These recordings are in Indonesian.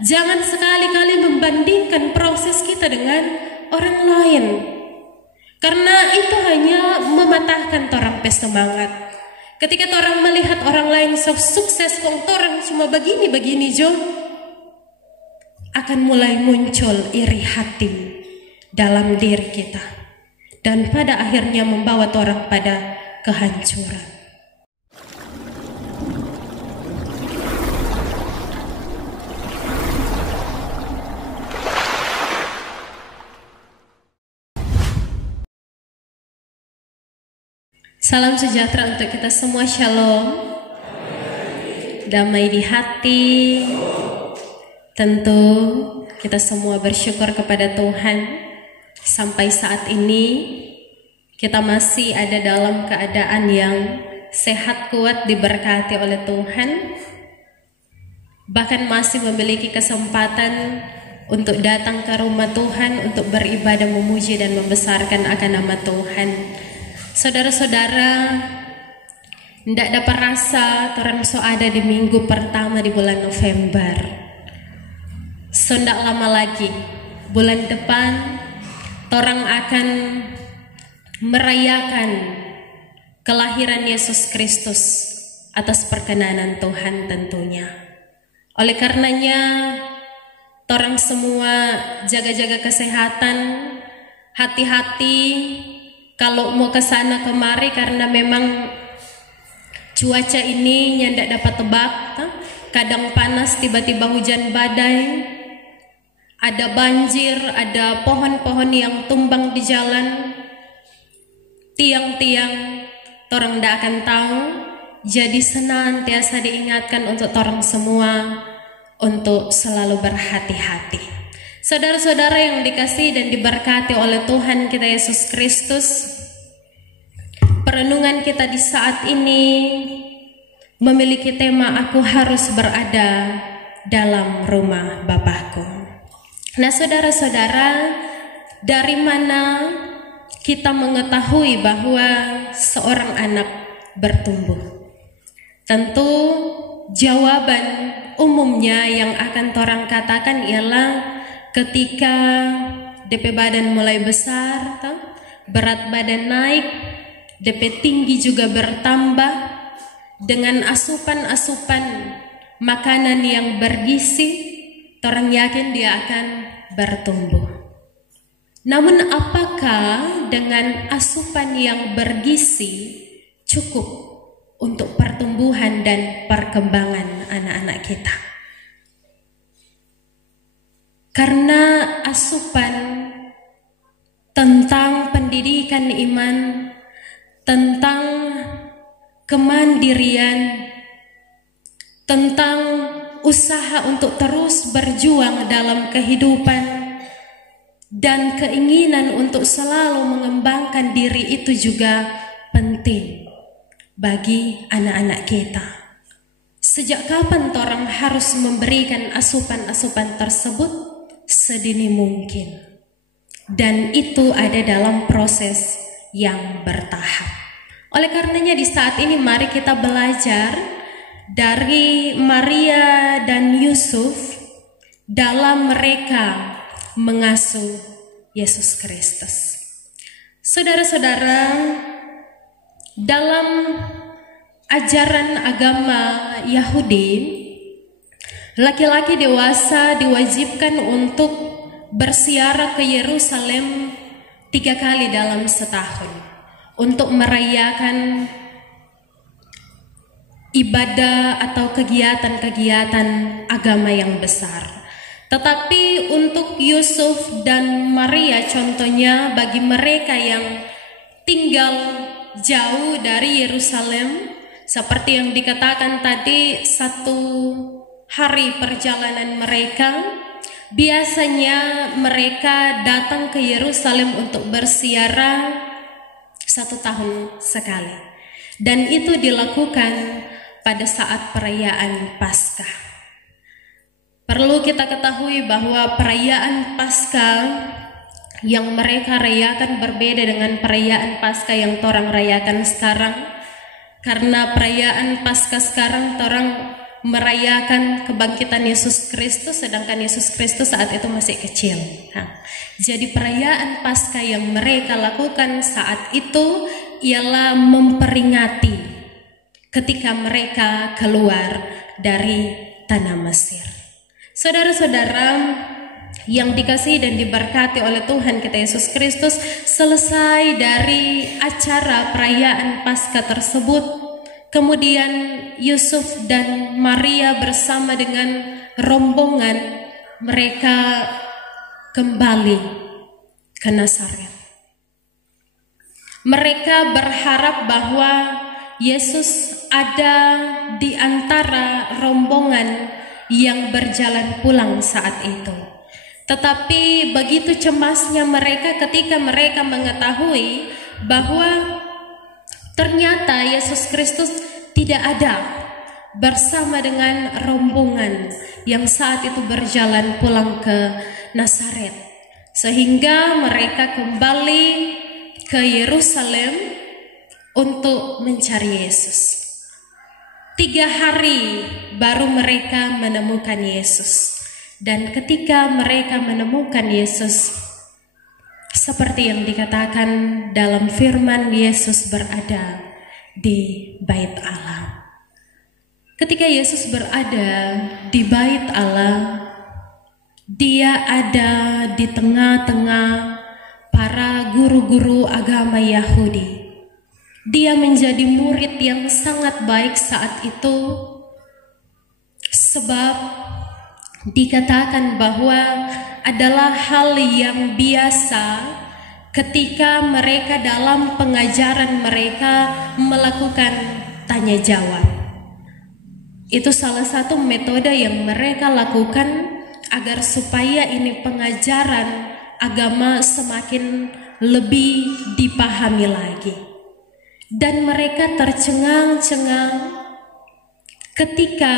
Jangan sekali-kali membandingkan proses kita dengan orang lain, karena itu hanya mematahkan orang pe semangat. Ketika orang melihat orang lain sukses, kok orang cuma begini-begini jo, akan mulai muncul iri hati dalam diri kita, dan pada akhirnya membawa orang pada kehancuran. Salam sejahtera untuk kita semua, shalom. Damai di hati. Tentu kita semua bersyukur kepada Tuhan. Sampai saat ini kita masih ada dalam keadaan yang sehat, kuat, diberkati oleh Tuhan. Bahkan masih memiliki kesempatan untuk datang ke rumah Tuhan, untuk beribadah, memuji dan membesarkan akan nama Tuhan. Saudara-saudara, tidak dapat rasa orang so ada di minggu pertama di bulan November. So tidak lama lagi, bulan depan orang akan merayakan kelahiran Yesus Kristus atas perkenanan Tuhan tentunya. Oleh karenanya, orang semua jaga-jaga kesehatan, hati-hati kalau mau ke sana kemari, karena memang cuaca ini yang tidak dapat tebak. Kadang panas, tiba-tiba hujan badai, ada banjir, ada pohon-pohon yang tumbang di jalan, tiang-tiang orang tidak akan tahu. Jadi senantiasa diingatkan untuk orang semua untuk selalu berhati-hati. Saudara-saudara yang dikasihi dan diberkati oleh Tuhan kita Yesus Kristus, perenungan kita di saat ini memiliki tema aku harus berada dalam rumah Bapakku. Nah, saudara-saudara, dari mana kita mengetahui bahwa seorang anak bertumbuh? Tentu jawaban umumnya yang akan orang katakan ialah ketika DP badan mulai besar, berat badan naik, DP tinggi juga bertambah, dengan asupan-asupan makanan yang bergizi, orang yakin dia akan bertumbuh. Namun apakah dengan asupan yang bergizi cukup untuk pertumbuhan dan perkembangan anak-anak kita? Karena asupan tentang pendidikan iman, tentang kemandirian, tentang usaha untuk terus berjuang dalam kehidupan, dan keinginan untuk selalu mengembangkan diri itu juga penting bagi anak-anak kita. Sejak kapan orang harus memberikan asupan-asupan tersebut? Sedini mungkin, dan itu ada dalam proses yang bertahap. Oleh karenanya di saat ini mari kita belajar dari Maria dan Yusuf dalam mereka mengasuh Yesus Kristus. Saudara-saudara, dalam ajaran agama Yahudi, laki-laki dewasa diwajibkan untuk berziarah ke Yerusalem 3 kali dalam setahun untuk merayakan ibadah atau kegiatan-kegiatan agama yang besar. Tetapi untuk Yusuf dan Maria contohnya, bagi mereka yang tinggal jauh dari Yerusalem, seperti yang dikatakan tadi, 1 hari perjalanan mereka, biasanya mereka datang ke Yerusalem untuk berziarah 1 tahun sekali, dan itu dilakukan pada saat perayaan Paskah. Perlu kita ketahui bahwa perayaan Paskah yang mereka rayakan berbeda dengan perayaan Paskah yang orang rayakan sekarang, karena perayaan Paskah sekarang orang merayakan kebangkitan Yesus Kristus, sedangkan Yesus Kristus saat itu masih kecil. Jadi perayaan Paskah yang mereka lakukan saat itu ialah memperingati ketika mereka keluar dari tanah Mesir. Saudara-saudara yang dikasihi dan diberkati oleh Tuhan kita Yesus Kristus, selesai dari acara perayaan Paskah tersebut, kemudian Yusuf dan Maria bersama dengan rombongan mereka kembali ke Nazaret. Mereka berharap bahwa Yesus ada di antara rombongan yang berjalan pulang saat itu. Tetapi begitu cemasnya mereka ketika mereka mengetahui bahwa ternyata Yesus Kristus tidak ada bersama dengan rombongan yang saat itu berjalan pulang ke Nazaret, sehingga mereka kembali ke Yerusalem untuk mencari Yesus. 3 hari baru mereka menemukan Yesus. Dan ketika mereka menemukan Yesus, seperti yang dikatakan dalam firman, Yesus berada di Bait Allah. Ketika Yesus berada di Bait Allah, Dia ada di tengah-tengah para guru-guru agama Yahudi. Dia menjadi murid yang sangat baik saat itu, sebab dikatakan bahwa adalah hal yang biasa ketika mereka dalam pengajaran mereka melakukan tanya jawab. Itu salah satu metode yang mereka lakukan agar supaya ini pengajaran agama semakin lebih dipahami lagi. Dan mereka tercengang-cengang ketika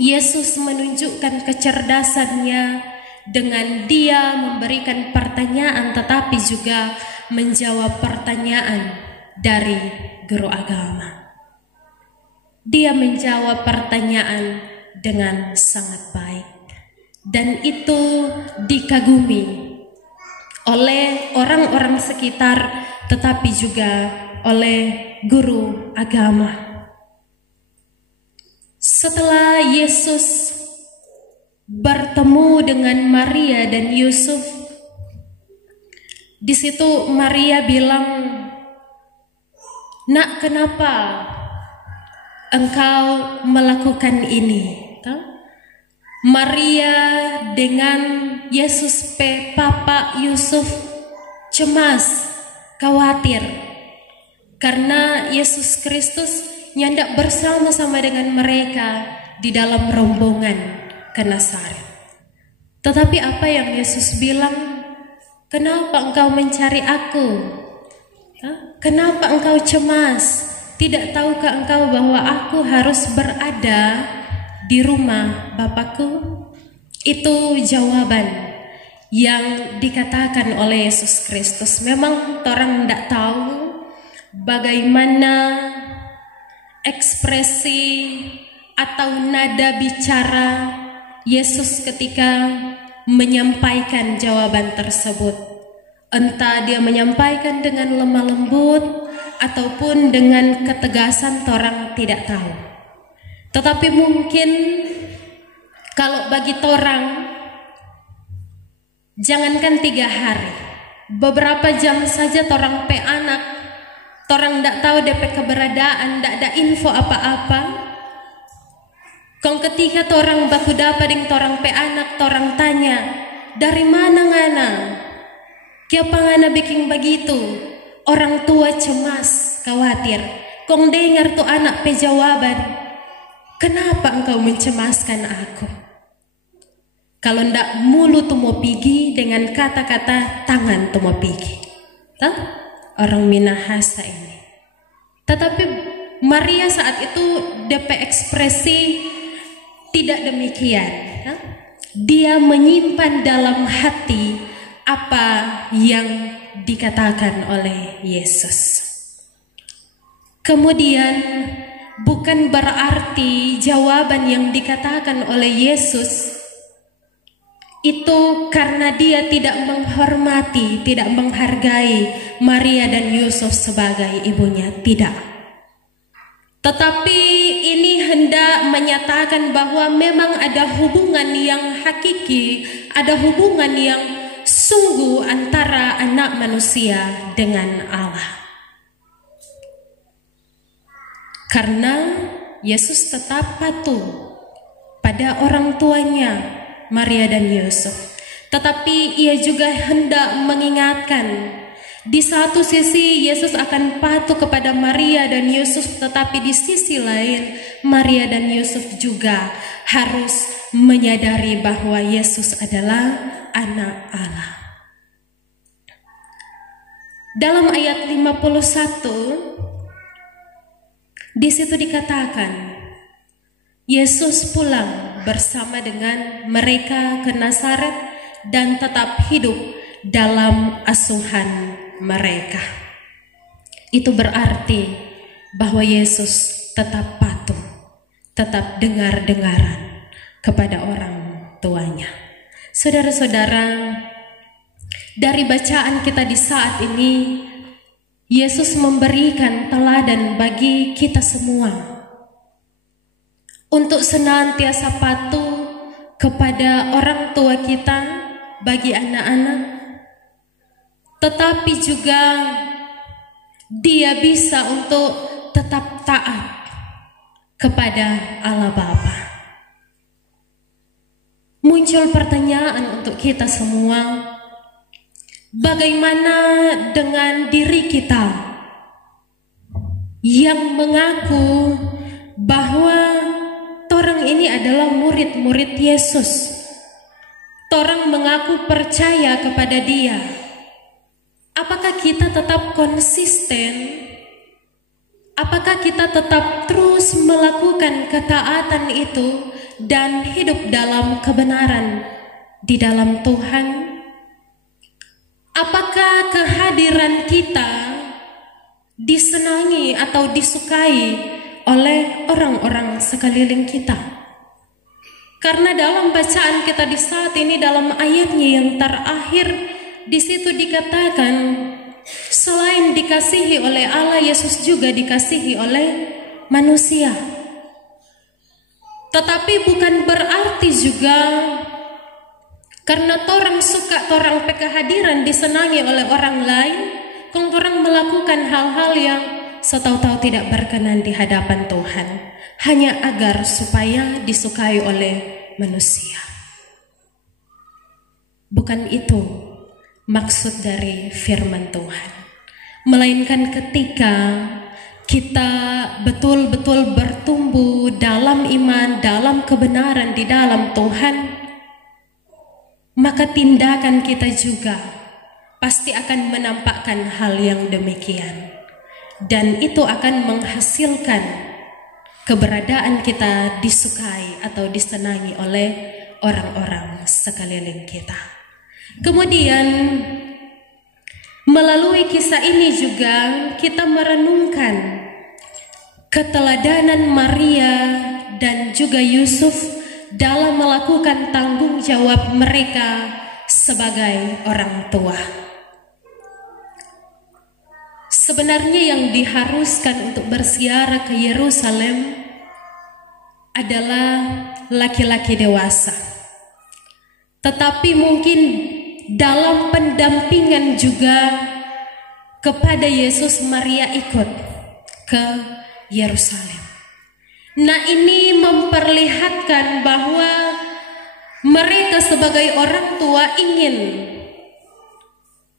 Yesus menunjukkan kecerdasannya dengan Dia memberikan pertanyaan tetapi juga menjawab pertanyaan dari guru agama. Dia menjawab pertanyaan dengan sangat baik, dan itu dikagumi oleh orang-orang sekitar tetapi juga oleh guru agama. Setelah Yesus bertemu dengan Maria dan Yusuf, di situ Maria bilang, "Nak, kenapa engkau melakukan ini?" Maria dengan Yesus Papa Yusuf cemas, khawatir, karena Yesus Kristus nyandak bersama-sama dengan mereka di dalam rombongan ke Nazaret. Tetapi apa yang Yesus bilang? Kenapa engkau mencari aku? Kenapa engkau cemas? Tidak tahukah engkau bahwa aku harus berada di rumah Bapakku? Itu jawaban yang dikatakan oleh Yesus Kristus. Memang orang tidak tahu bagaimana ekspresi atau nada bicara Yesus ketika menyampaikan jawaban tersebut. Entah dia menyampaikan dengan lemah lembut ataupun dengan ketegasan, orang tidak tahu. Tetapi mungkin kalau bagi orang, jangankan 3 hari, beberapa jam saja orang pe anak, orang ndak tahu DP keberadaan, ndak ada info apa-apa. Kong ketika orang baku dapat dengan orang pe anak, orang tanya, dari mana ngana? Kiapa ngana bikin begitu? Orang tua cemas, khawatir. Kong dengar tuh anak pe jawaban, kenapa engkau mencemaskan aku? Kalau ndak mulut tuh mau pergi dengan kata-kata tangan tuh mau pergi. Orang Minahasa ini. Tetapi Maria saat itu DP ekspresi tidak demikian. Dia menyimpan dalam hati apa yang dikatakan oleh Yesus. Kemudian bukan berarti jawaban yang dikatakan oleh Yesus itu karena dia tidak menghormati, tidak menghargai Maria dan Yusuf sebagai ibunya, tidak. Tetapi ini hendak menyatakan bahwa memang ada hubungan yang hakiki, ada hubungan yang sungguh antara anak manusia dengan Allah. Karena Yesus tetap patuh pada orang tuanya, Maria dan Yusuf. Tetapi ia juga hendak mengingatkan, di satu sisi Yesus akan patuh kepada Maria dan Yusuf, tetapi di sisi lain Maria dan Yusuf juga harus menyadari bahwa Yesus adalah anak Allah. Dalam ayat 51 di situ dikatakan, Yesus pulang bersama dengan mereka ke Nazaret dan tetap hidup dalam asuhan mereka. Itu berarti bahwa Yesus tetap patuh, tetap dengar-dengaran kepada orang tuanya. Saudara-saudara, dari bacaan kita di saat ini, Yesus memberikan teladan bagi kita semua untuk senantiasa patuh kepada orang tua kita bagi anak-anak, tetapi juga dia bisa untuk tetap taat kepada Allah Bapa. Muncul pertanyaan untuk kita semua, bagaimana dengan diri kita yang mengaku bahwa orang ini adalah murid-murid Yesus. Orang mengaku percaya kepada dia. Apakah kita tetap konsisten? Apakah kita tetap terus melakukan ketaatan itu dan hidup dalam kebenaran di dalam Tuhan? Apakah kehadiran kita disenangi atau disukai oleh orang-orang sekeliling kita? Karena dalam bacaan kita di saat ini, dalam ayatnya yang terakhir, di situ dikatakan selain dikasihi oleh Allah, Yesus juga dikasihi oleh manusia. Tetapi bukan berarti juga karena orang suka orang kehadiran disenangi oleh orang lain, orang melakukan hal-hal yang setahu-tahu tidak berkenan di hadapan Tuhan, hanya agar supaya disukai oleh manusia. Bukan itu maksud dari firman Tuhan. Melainkan ketika kita betul-betul bertumbuh dalam iman, dalam kebenaran di dalam Tuhan, maka tindakan kita juga pasti akan menampakkan hal yang demikian. Dan itu akan menghasilkan keberadaan kita disukai atau disenangi oleh orang-orang sekeliling kita. Kemudian melalui kisah ini juga kita merenungkan keteladanan Maria dan juga Yusuf dalam melakukan tanggung jawab mereka sebagai orang tua. Sebenarnya yang diharuskan untuk berziarah ke Yerusalem adalah laki-laki dewasa. Tetapi mungkin dalam pendampingan juga kepada Yesus, Maria ikut ke Yerusalem. Nah, ini memperlihatkan bahwa mereka sebagai orang tua ingin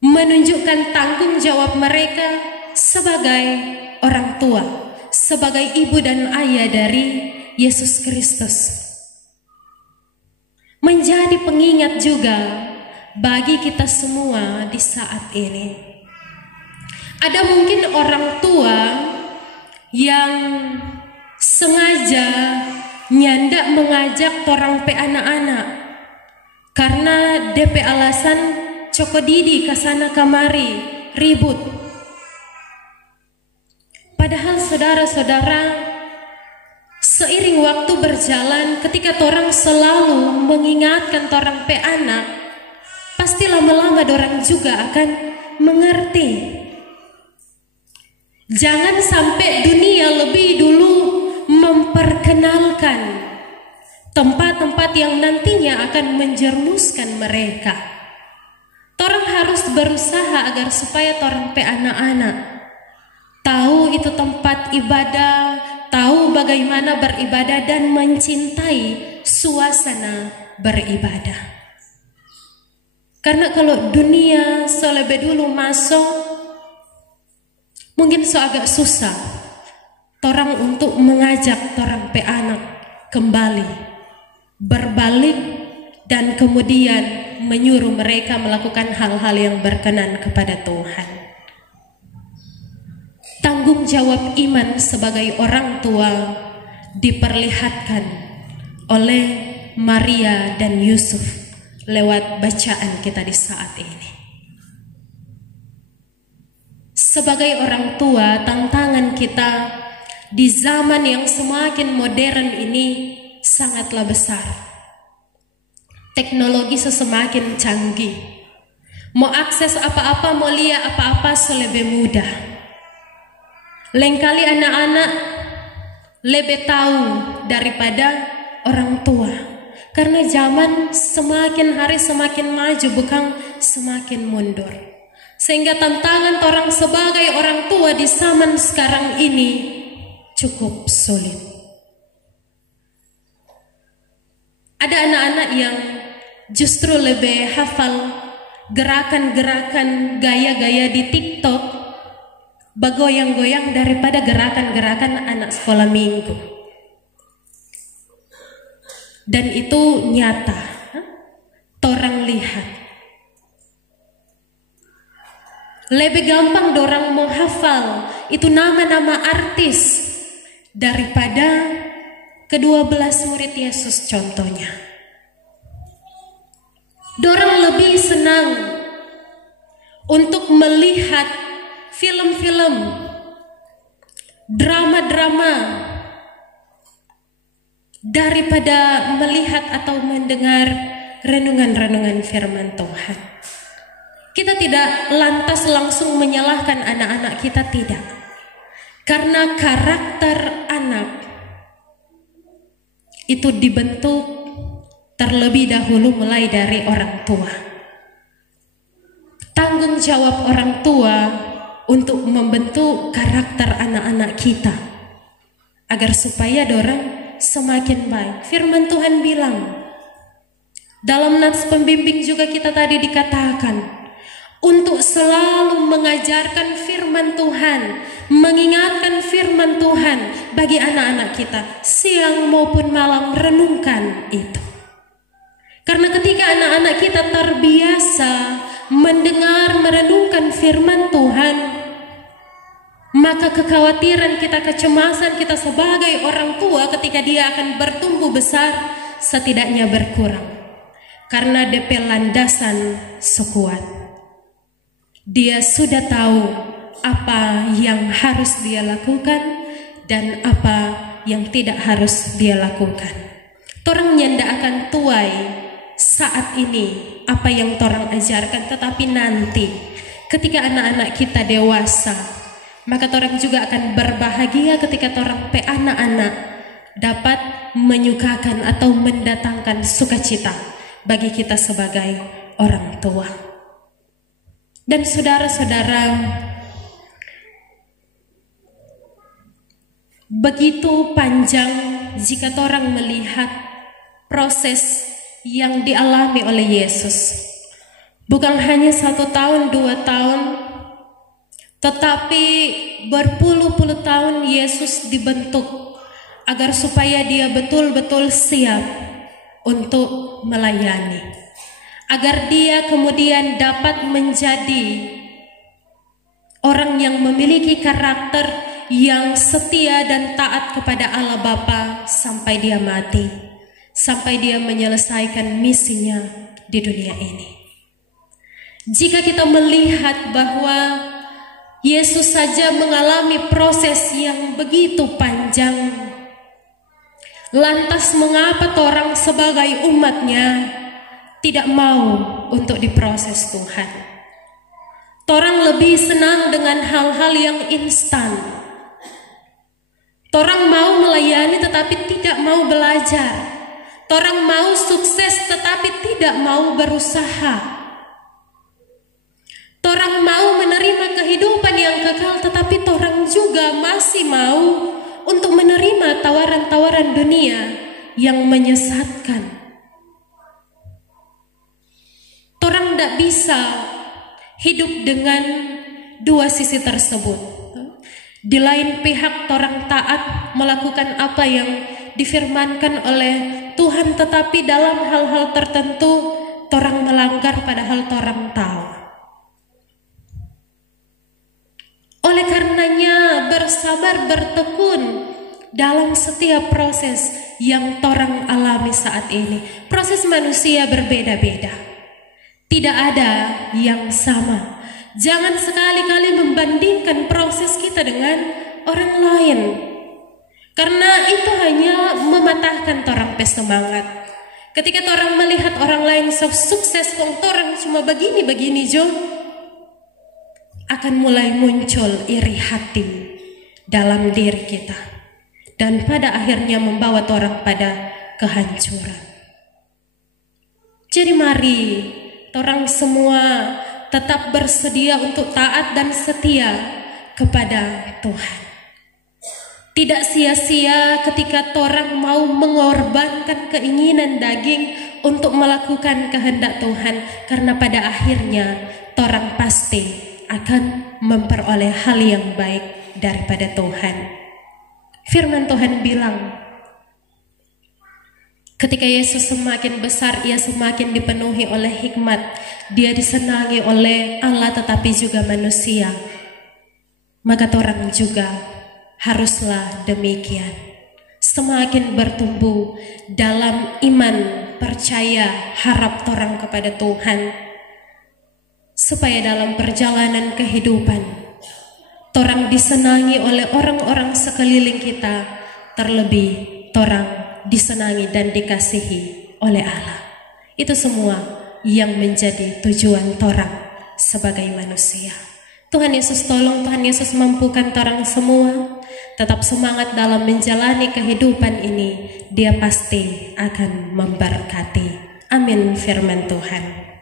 menunjukkan tanggung jawab mereka sebagai orang tua, sebagai ibu dan ayah dari Yesus Kristus. Menjadi pengingat juga bagi kita semua di saat ini. Ada mungkin orang tua yang sengaja nyandak mengajak orang pe anak-anak karena DP alasan coko didi kasana kamari ribut. Padahal saudara-saudara, Seiring waktu berjalan, ketika torang selalu mengingatkan torang pe anak, pasti lama-lama dorang juga akan mengerti. Jangan sampai dunia lebih dulu memperkenalkan tempat-tempat yang nantinya akan menjermuskan mereka. Torang harus berusaha agar supaya torang pe anak-anak tahu itu tempat ibadah, tahu bagaimana beribadah dan mencintai suasana beribadah. Karena kalau dunia selebih dulu masuk, mungkin agak susah torang untuk mengajak torang pe anak kembali berbalik dan kemudian menyuruh mereka melakukan hal-hal yang berkenan kepada Tuhan. Tanggung jawab iman sebagai orang tua diperlihatkan oleh Maria dan Yusuf lewat bacaan kita di saat ini. Sebagai orang tua, tantangan kita di zaman yang semakin modern ini sangatlah besar. Teknologi semakin canggih. Mau akses apa-apa, mau lihat apa-apa lebih mudah. Lengkali anak-anak lebih tahu daripada orang tua. Karena zaman semakin hari semakin maju, bukan semakin mundur. Sehingga tantangan orang sebagai orang tua di zaman sekarang ini cukup sulit. Ada anak-anak yang justru lebih hafal gerakan-gerakan gaya-gaya di TikTok, bergoyang-goyang daripada gerakan-gerakan anak sekolah minggu. Dan itu nyata, torang lihat. Lebih gampang dorang mau hafal itu nama-nama artis daripada ke-12 murid Yesus contohnya. Dorang lebih senang untuk melihat film-film, drama-drama daripada melihat atau mendengar renungan-renungan firman Tuhan. Kita tidak lantas langsung menyalahkan anak-anak kita, tidak. Karena karakter anak itu dibentuk terlebih dahulu mulai dari orang tua. Tanggung jawab orang tua untuk membentuk karakter anak-anak kita agar supaya dorang semakin baik. Firman Tuhan bilang dalam nats pembimbing juga kita tadi dikatakan untuk selalu mengajarkan firman Tuhan, mengingatkan firman Tuhan bagi anak-anak kita siang maupun malam, renungkan itu. Karena ketika anak-anak kita terbiasa mendengar, merenungkan firman Tuhan, maka kekhawatiran kita, kecemasan kita sebagai orang tua ketika dia akan bertumbuh besar setidaknya berkurang. Karena DP landasan sekuat. Dia sudah tahu apa yang harus dia lakukan dan apa yang tidak harus dia lakukan. Torang nyanda akan tuai saat ini apa yang torang ajarkan, tetapi nanti ketika anak-anak kita dewasa, maka torang juga akan berbahagia ketika torang pe anak-anak dapat menyukakan atau mendatangkan sukacita bagi kita sebagai orang tua. Dan saudara-saudara, begitu panjang jika torang melihat proses yang dialami oleh Yesus. Bukan hanya 1 tahun, 2 tahun, tetapi berpuluh-puluh tahun Yesus dibentuk agar supaya dia betul-betul siap untuk melayani. Agar dia kemudian dapat menjadi orang yang memiliki karakter yang setia dan taat kepada Allah Bapa sampai dia mati, sampai dia menyelesaikan misinya di dunia ini. Jika kita melihat bahwa Yesus saja mengalami proses yang begitu panjang, Lantas mengapa torang sebagai umatnya tidak mau untuk diproses Tuhan? Torang lebih senang dengan hal-hal yang instan. Torang mau melayani tetapi tidak mau belajar. Torang mau sukses tetapi tidak mau berusaha. Torang mau menerima kehidupan yang kekal tetapi torang juga masih mau untuk menerima tawaran-tawaran dunia yang menyesatkan. Torang tidak bisa hidup dengan dua sisi tersebut. Di lain pihak torang taat melakukan apa yang difirmankan oleh Tuhan, tetapi dalam hal-hal tertentu torang melanggar padahal torang tahu. Oleh karenanya bersabar, bertekun dalam setiap proses yang torang alami saat ini. Proses manusia berbeda-beda, tidak ada yang sama. Jangan sekali-kali membandingkan proses kita dengan orang lain, karena itu hanya mematahkan torang pe semangat. Ketika torang melihat orang lain sukses, kok torang cuma begini-begini jo, akan mulai muncul iri hati dalam diri kita, dan pada akhirnya membawa torang pada kehancuran. Jadi mari torang semua tetap bersedia untuk taat dan setia kepada Tuhan. Tidak sia-sia ketika torang mau mengorbankan keinginan daging untuk melakukan kehendak Tuhan, karena pada akhirnya torang pasti akan memperoleh hal yang baik daripada Tuhan. Firman Tuhan bilang, ketika Yesus semakin besar, ia semakin dipenuhi oleh hikmat. Dia disenangi oleh Allah tetapi juga manusia. Maka torang juga haruslah demikian. Semakin bertumbuh dalam iman, percaya, harap torang kepada Tuhan, supaya dalam perjalanan kehidupan torang disenangi oleh orang-orang sekeliling kita, terlebih torang disenangi dan dikasihi oleh Allah. Itu semua yang menjadi tujuan torang sebagai manusia. Tuhan Yesus tolong, Tuhan Yesus mampukan torang semua tetap semangat dalam menjalani kehidupan ini. Dia pasti akan memberkati. Amin. Firman Tuhan.